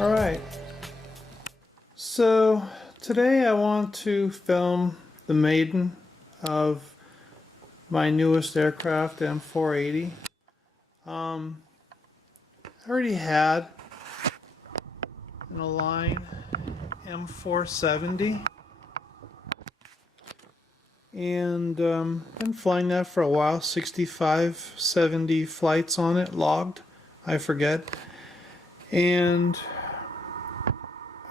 Alright, so today I want to film the maiden of my newest aircraft, M480. I already had an Align M470 and been flying that for a while, 65, 70 flights on it, logged, I forget. And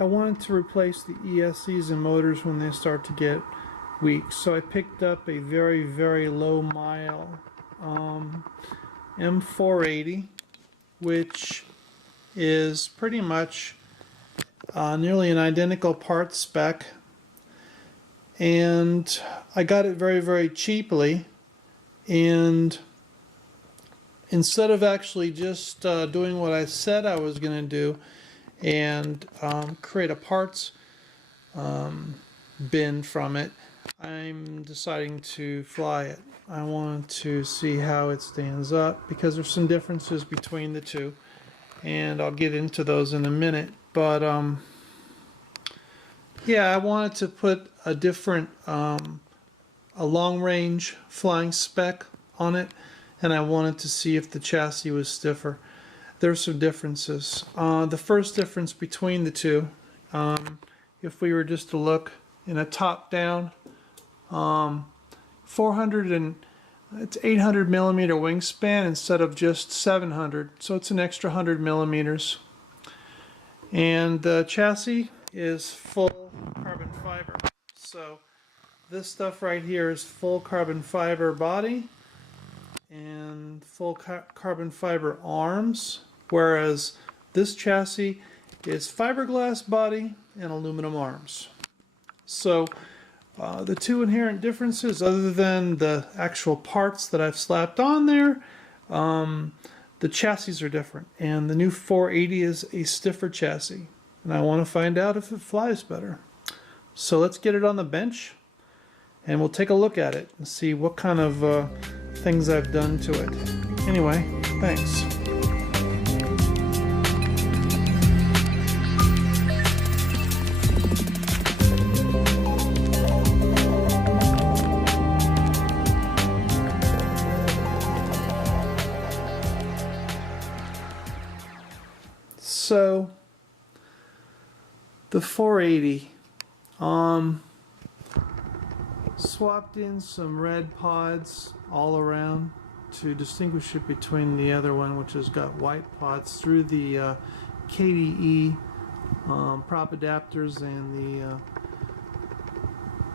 I wanted to replace the ESCs and motors when they start to get weak, so I picked up a very, very low mile M480, which is pretty much nearly an identical part spec, and I got it very, very cheaply. And instead of actually just doing what I said I was going to do and create a parts bin from it, I'm deciding to fly it. I want to see how it stands up because there's some differences between the two, and I'll get into those in a minute. But yeah, I wanted to put a different a long-range flying spec on it, and I wanted to see if the chassis was stiffer. There's some differences. The first difference between the two, if we were just to look in a top-down, 800 millimeter wingspan instead of just 700, so it's an extra 100 millimeters. And the chassis is full carbon fiber. So this stuff right here is full carbon fiber body and full carbon fiber arms, whereas this chassis is fiberglass body and aluminum arms. So the two inherent differences, other than the actual parts that I've slapped on there, the chassis are different, and the new 480 is a stiffer chassis, and I want to find out if it flies better. So let's get it on the bench and we'll take a look at it and see what kind of things I've done to it. Anyway, thanks. So the 480, swapped in some red pods all around to distinguish it between the other one, which has got white pods, through the KDE prop adapters and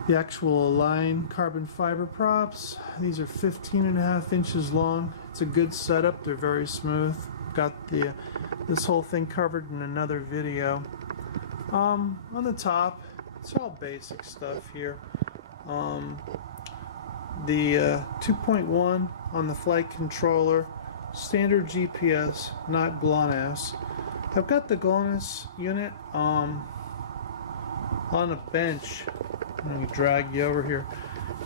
the actual Align carbon fiber props. These are 15.5 inches long. It's a good setup. They're very smooth. Got this whole thing covered in another video. On the top, it's all basic stuff here. The 2.1 on the flight controller, standard GPS, not GLONASS. I've got the GLONASS unit on a bench. Let me drag you over here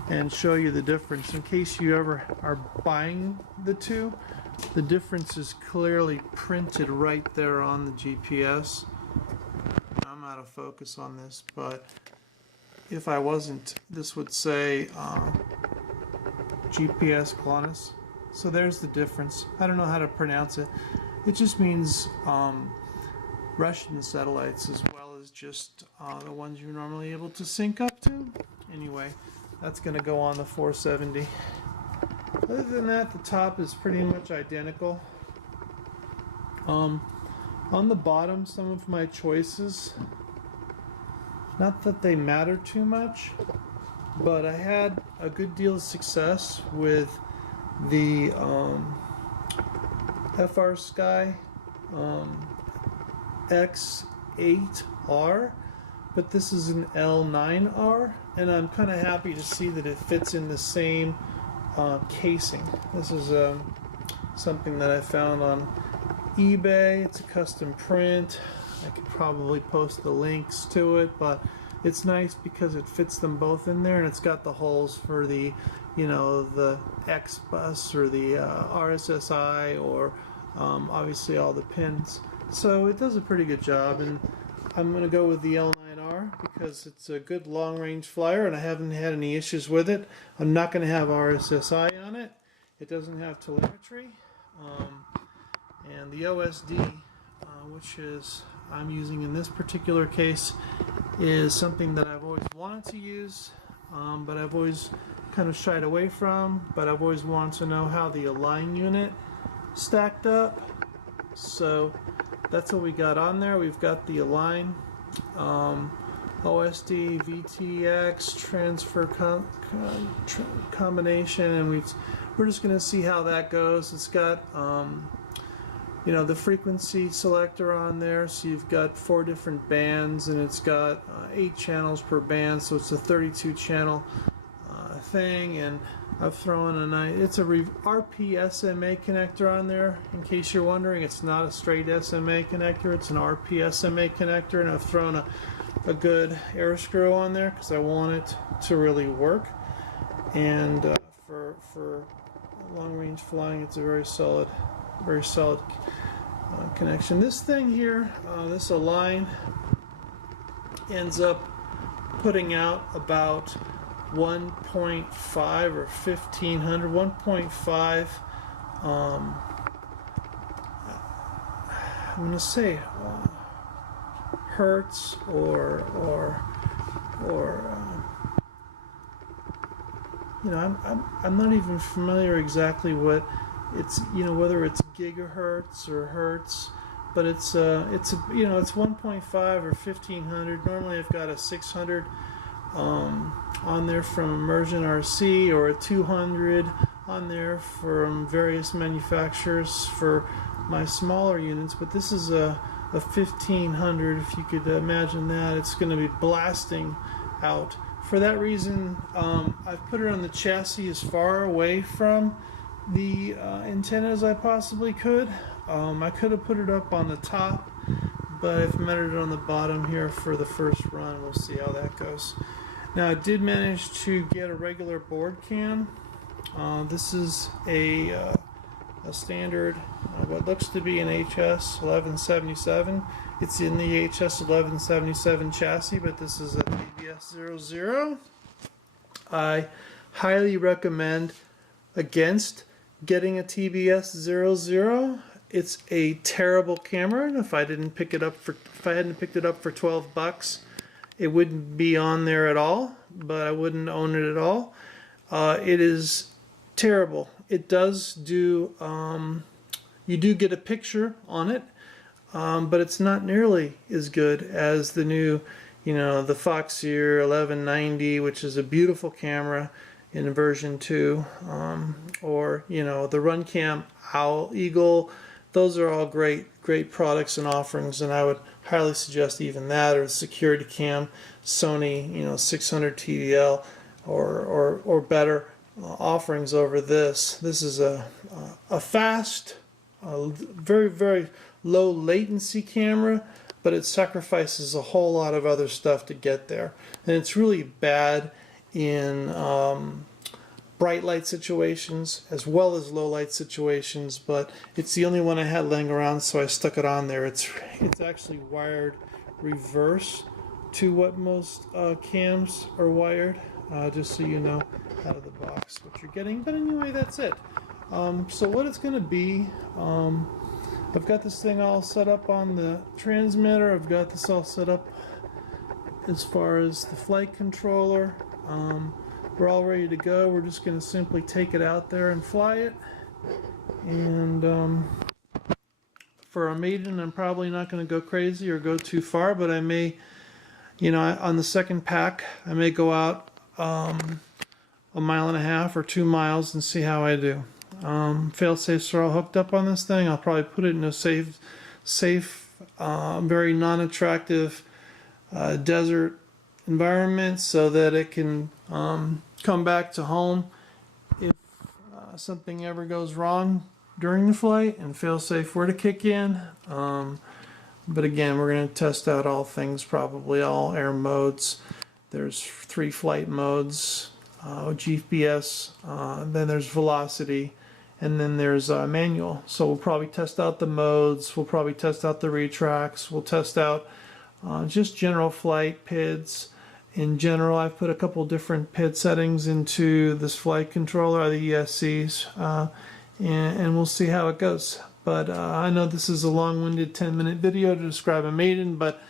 and show you the difference in case you ever are buying the two. The difference is clearly printed right there on the GPS. I'm out of focus on this, but if I wasn't, this would say GPS GLONASS. So there's the difference. I don't know how to pronounce it. It just means Russian satellites as well as just the ones you're normally able to sync up to. Anyway, that's going to go on the 470. Other than that, the top is pretty much identical. On the bottom, some of my choices, not that they matter too much, but I had a good deal of success with the Frsky XJT, but this is an L9R, and I'm kind of happy to see that it fits in the same casing. This is something that I found on eBay. It's a custom print. I could probably post the links to it, but it's nice because it fits them both in there, and it's got the holes for the, you know, the X bus or the RSSI, or obviously all the pins. So it does a pretty good job, and I'm going to go with the L9R because it's a good long-range flyer and I haven't had any issues with it. I'm not going to have RSSI on it. It doesn't have telemetry. And the OSD, which is I'm using in this particular case, is something that I've always wanted to use, but I've always kind of shied away from, but I've always wanted to know how the Align unit stacked up. So that's what we got on there. We've got the Align, OSD, VTX, transfer combination, and we're just going to see how that goes. It's got you know, the frequency selector on there, so you've got 4 different bands, and it's got 8 channels per band, so it's a 32 channel thing. And I've thrown a nice, it's a RP-SMA connector on there. In case you're wondering, it's not a straight SMA connector, it's an RP-SMA connector, and I've thrown a good air screw on there because I want it to really work. And for long range flying, it's a very solid connection. This thing here, this Align, ends up putting out about 1.5 or 1500, 1.5. I'm going to say hertz or you know, I'm not even familiar exactly what it's, you know, whether it's gigahertz or hertz, but it's you know, it's 1.5 or 1500. Normally I've got a 600 on there from Immersion RC, or a 200 on there from various manufacturers for my smaller units, but this is a 1500. If you could imagine that, it's going to be blasting out. For that reason, I've put it on the chassis as far away from the antenna as I possibly could. I could have put it up on the top, but I've mounted it on the bottom here for the first run. We'll see how that goes. Now, I did manage to get a regular board cam. This is a standard, what looks to be an HS 1177. It's in the HS 1177 chassis, but this is a TBS ZeroZero. I highly recommend against getting a TBS ZeroZero. It's a terrible camera, and if I hadn't picked it up for $12, it wouldn't be on there at all, but I wouldn't own it at all. It is terrible. It does do, you do get a picture on it, but it's not nearly as good as the new, you know, the Foxeer 1190, which is a beautiful camera in version 2, or, you know, the Runcam Owl Eagle. Those are all great products and offerings, and I would highly suggest even that, or the Security Cam Sony, you know, 600 TDL or better offerings over this. This is a fast, very low latency camera, but it sacrifices a whole lot of other stuff to get there, and it's really bad in bright light situations as well as low light situations, but it's the only one I had laying around, so I stuck it on there. It's actually wired reverse to what most cams are wired, just so you know out of the box what you're getting. But anyway, that's it. So what it's going to be, I've got this thing all set up on the transmitter. I've got this all set up as far as the flight controller. We're all ready to go. We're just going to simply take it out there and fly it. And for a maiden, I'm probably not going to go crazy or go too far, but I may, you know, on the second pack, I may go out a mile and a half or 2 miles and see how I do. Fail-safes are all hooked up on this thing. I'll probably put it in a safe, very non-attractive desert environment so that it can come back to home if something ever goes wrong during the flight and fail-safe were to kick in. But again, we're going to test out all things, probably all air modes. There's 3 flight modes, GPS, then there's velocity, and then there's a manual. So we'll probably test out the modes, we'll probably test out the retracts, we'll test out just general flight PIDs. In general, I've put a couple different PID settings into this flight controller, the ESCs, and we'll see how it goes. But I know this is a long-winded 10-minute video to describe a Maiden, but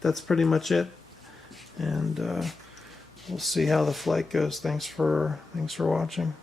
that's pretty much it. And we'll see how the flight goes. Thanks for watching.